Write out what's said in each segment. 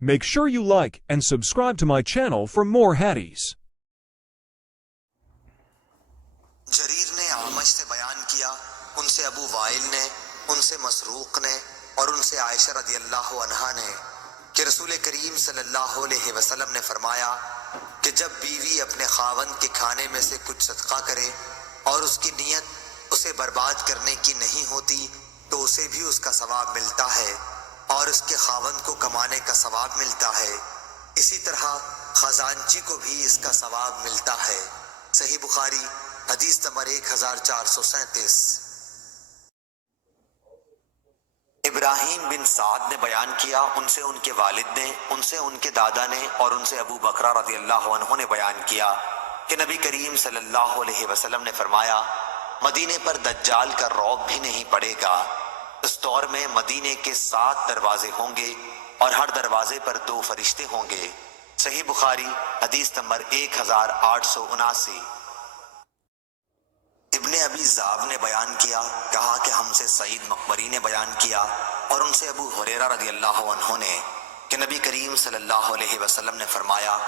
Make sure you like and subscribe to my channel for more hadiths. جریر نے اعمش سے بیان کیا، ان سے ابو وائل نے، ان سے مسروق نے اور ان سے عائشہ رضی اللہ عنہا نے کہ رسول کریم صلی اللہ علیہ وسلم نے فرمایا کہ جب بیوی اپنے خاوند کے کھانے میں سے کچھ صدقہ کرے اور اس کی نیت اسے برباد کرنے کی نہیں ہوتی تو اسے بھی اس کا ثواب ملتا ہے اور اس کے خاوند کو کمانے کا ثواب ملتا ہے، اسی طرح خزانچی کو بھی اس کا ثواب ملتا ہے۔ صحیح بخاری حدیث نمبر 1437۔ ابراہیم بن سعد نے بیان کیا، ان سے ان کے والد نے، ان سے ان کے دادا نے اور ان سے ابو بکرہ رضی اللہ عنہ نے بیان کیا کہ نبی کریم صلی اللہ علیہ وسلم نے فرمایا مدینے پر دجال کا رعب بھی نہیں پڑے گا۔ اس دور میں مدینے کے 7 دروازے ہوں گے اور ہر دروازے پر 2 فرشتے ہوں گے۔ صحیح بخاری حدیث نمبر 1879۔ ابن ابی ذئب نے بیان کیا، کہا کہ ہم سے سعید مقبری نے بیان کیا اور ان سے ابو ہریرہ رضی اللہ عنہ نے کہ نبی کریم صلی اللہ علیہ وسلم نے فرمایا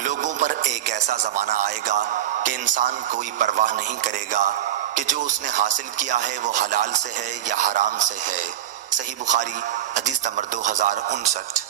لوگوں پر ایک ایسا زمانہ آئے گا کہ انسان کوئی پرواہ نہیں کرے گا کہ جو اس نے حاصل کیا ہے وہ حلال سے ہے یا حرام سے ہے۔ صحیح بخاری حدیث نمبر 2059۔